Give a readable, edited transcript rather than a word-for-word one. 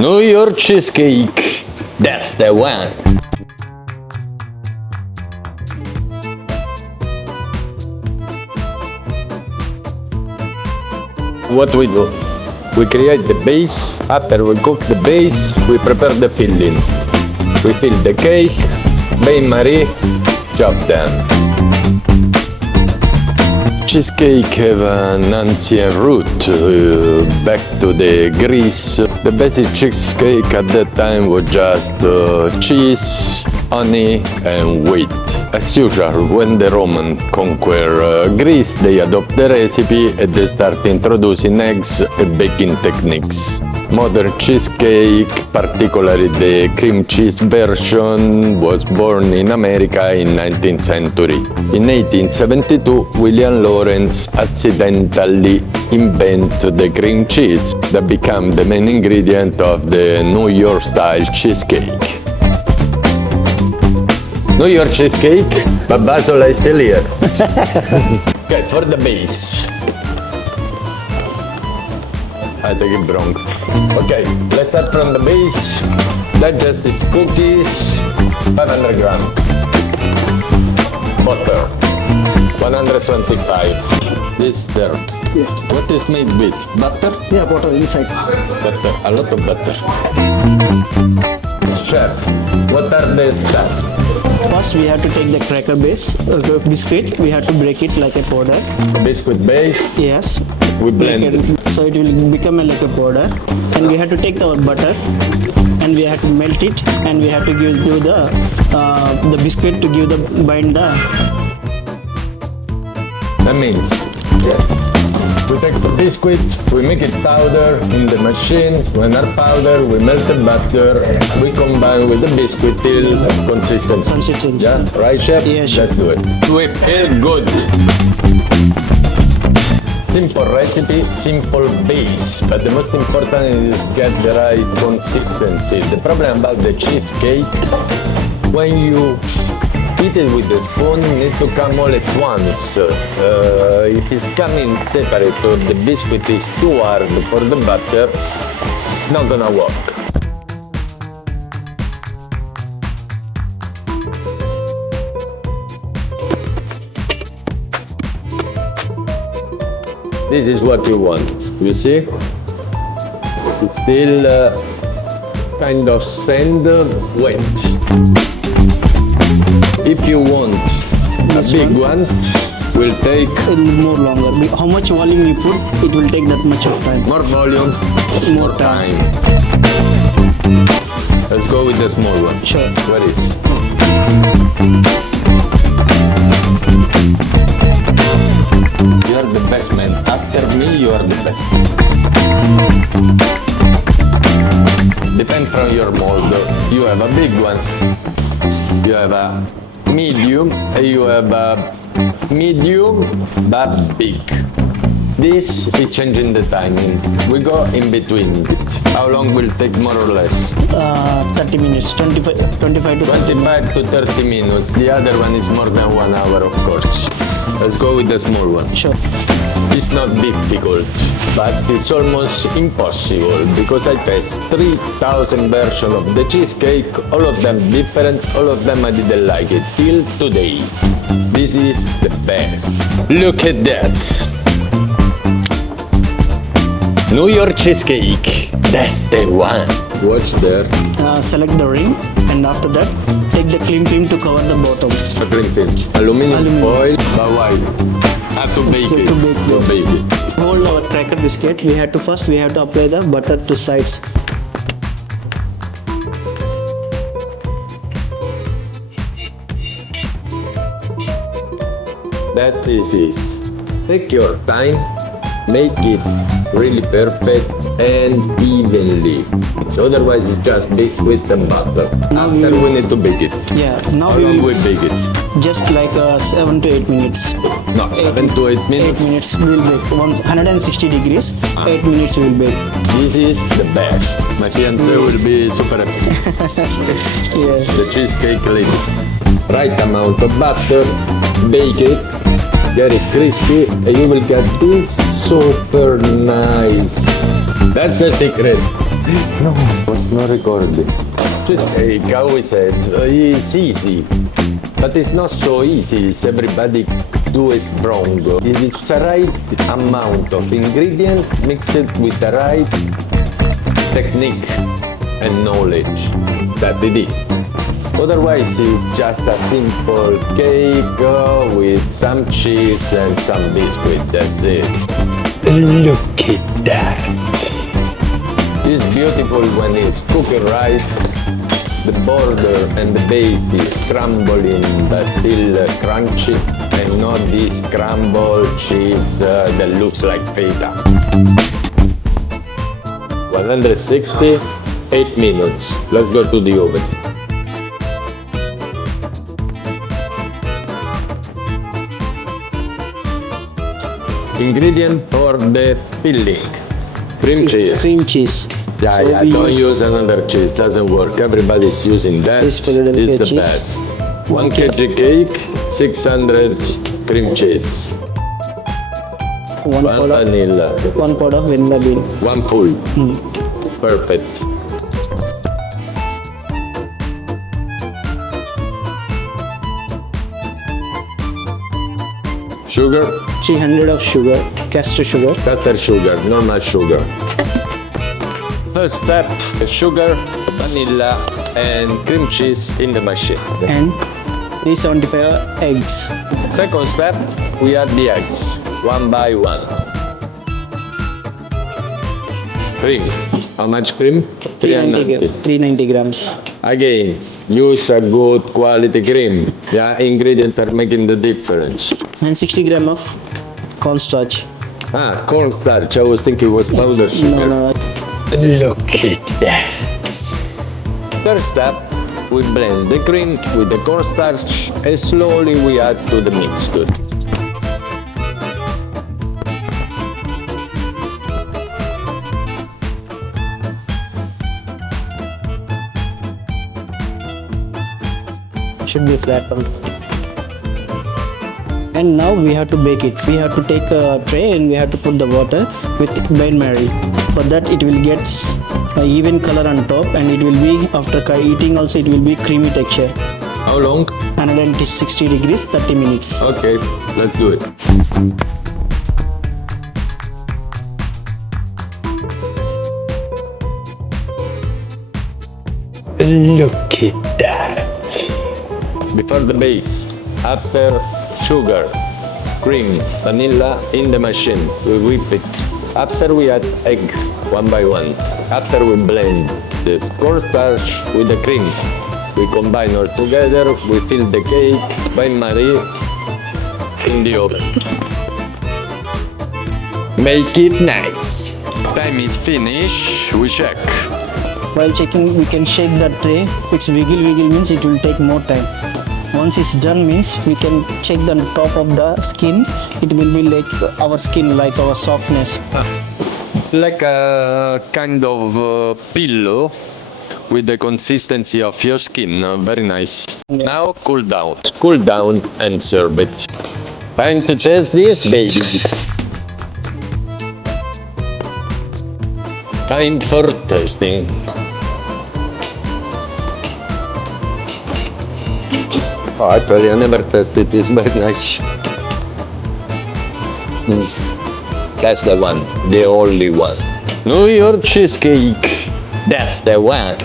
New York cheesecake. That's the one. What we do? We create the base. After we cook the base, we prepare the filling. We fill the cake, bain-marie, chop them. Cheesecake have an ancient root back to the Greece. The basic cheesecake at that time was just cheese, honey and wheat. As usual, when the Romans conquer Greece, they adopt the recipe and they start introducing eggs and baking techniques. Modern cheesecake, particularly the cream cheese version, was born in America in 19th century. In 1872, William Lawrence accidentally invented the cream cheese that became the main ingredient of the New York style cheesecake. New York cheesecake, but Basil is still here. Okay, for the base. I take it wrong. Okay, let's start from the base. Digestive cookies, 500 grams. Butter, 125. This there. Yeah. What is made with? Butter? Yeah, butter inside. Butter, a lot of butter. Chef, what are the stuff? First, we have to take the cracker base, biscuit. We have to break it like a powder. Biscuit base. Yes. We blend it. So it will become like a powder. And we have to take our butter and we have to melt it and we have to give the biscuit to give the bind the. That means we take the biscuit, we make it powder in the machine. When our powder, we melt the butter, we combine with the biscuit till consistency. Consistency. Yeah, right, chef? Yes. Let's do it. Whip it good. Simple recipe, simple base, but the most important is get the right consistency. The problem about the cheesecake, when you eat it with the spoon, it needs to come all at once. If it's coming separate or the biscuit is too hard for the butter, it's not gonna work. This is what you want, you see? It's still kind of sand wet. If you want a big one, will take more longer. How much volume you put, it will take that much of time. more volume, More time. Let's go with the small one. Sure. What is? You are the best man. After me, you are the best. Depend from your mold. You have a big one. You have a medium, and you have a medium but big. This is changing the timing. We go in between it. How long will take more or less? 30 minutes, 25 to 30. 25 to 30 minutes. The other one is more than 1 hour, of course. Let's go with the small one. Sure. It's not difficult, but it's almost impossible because I test 3,000 versions of the cheesecake, all of them different, all of them I didn't like it till today. This is the best. Look at that. New York cheesecake. That's the one. Watch there. Select the ring and after that, take the clean film to cover the bottom. A green film. Aluminum foil. But why? Have to bake it. To bake it. Hold our cracker biscuit. We have to apply the butter to sides. That is it. Take your time, make it really perfect and evenly. Otherwise it's just biscuit and butter. After we need to bake it. Yeah. Now How long we bake it? just like 7 to 8 minutes. No, 7 to 8 minutes. 8 minutes we'll bake. 160 degrees. 8 minutes we'll bake. This is the best. My fiancé will be super happy. Yeah. The cheesecake lady. Right amount of butter, bake it, get it crispy, and you will get this super nice. That's the secret. No, was not recorded. Cheesecake, I always said, it's easy. But it's not so easy, it's everybody do it wrong. It's the right amount of ingredient mixed with the right technique and knowledge that it is. Otherwise, it's just a simple cake with some cheese and some biscuit, that's it. Look at that! It's beautiful when it's cooked right. The border and the base is crumbling but still crunchy, and not this crumbled cheese that looks like feta. 160, 8 minutes. Let's go to the oven. Ingredient for the filling. Cream cheese. Cream cheese. Yeah, So yeah, we don't use- use another cheese, doesn't work. Everybody's using that. This Philadelphia It's the cheese. best. 1 kg cake, 600 cream cheese. One 1 quart of vanilla. 1 quart of vanilla bean. 1 full. Perfect. Sugar, 300 of sugar, castor sugar. caster sugar, normal sugar. First step, sugar, vanilla, and cream cheese in the machine. And 375 eggs. Second step, we add the eggs, one by one. Cream. How much cream? 390 grams. Again, use a good quality cream. Yeah, ingredients are making the difference. And 60 gram of cornstarch. Ah, cornstarch. I was thinking it was powdered No, sugar. no, Look at that. Third step, we blend the cream with the cornstarch and slowly we add to the mixture. should be flat on. And now we have to bake it. We have to take a tray and we have to put the water with bain marie. For that it will get even color on top, and it will be after eating also it will be creamy texture. How long? 160 degrees 30 minutes. Okay, let's do it. Look at that. Before the base, after sugar, cream, vanilla in the machine, we whip it. After we add egg one by one. After we blend the cornstarch with the cream, we combine all together, we fill the cake bain marie in the oven. Make it nice. Time is finished, we check. While checking, we can shake that tray. It's wiggle means it will take more time. Once it's done means we can check the top of the skin. It will be like our skin, like our softness. Like a kind of pillow with the consistency of your skin. Very nice. Yeah. Now cool down. Cool down and serve it. Time to test this baby. Time for tasting. Oh, actually, I never tasted this. Very nice. That's the one, the only one. New York cheesecake. That's the one.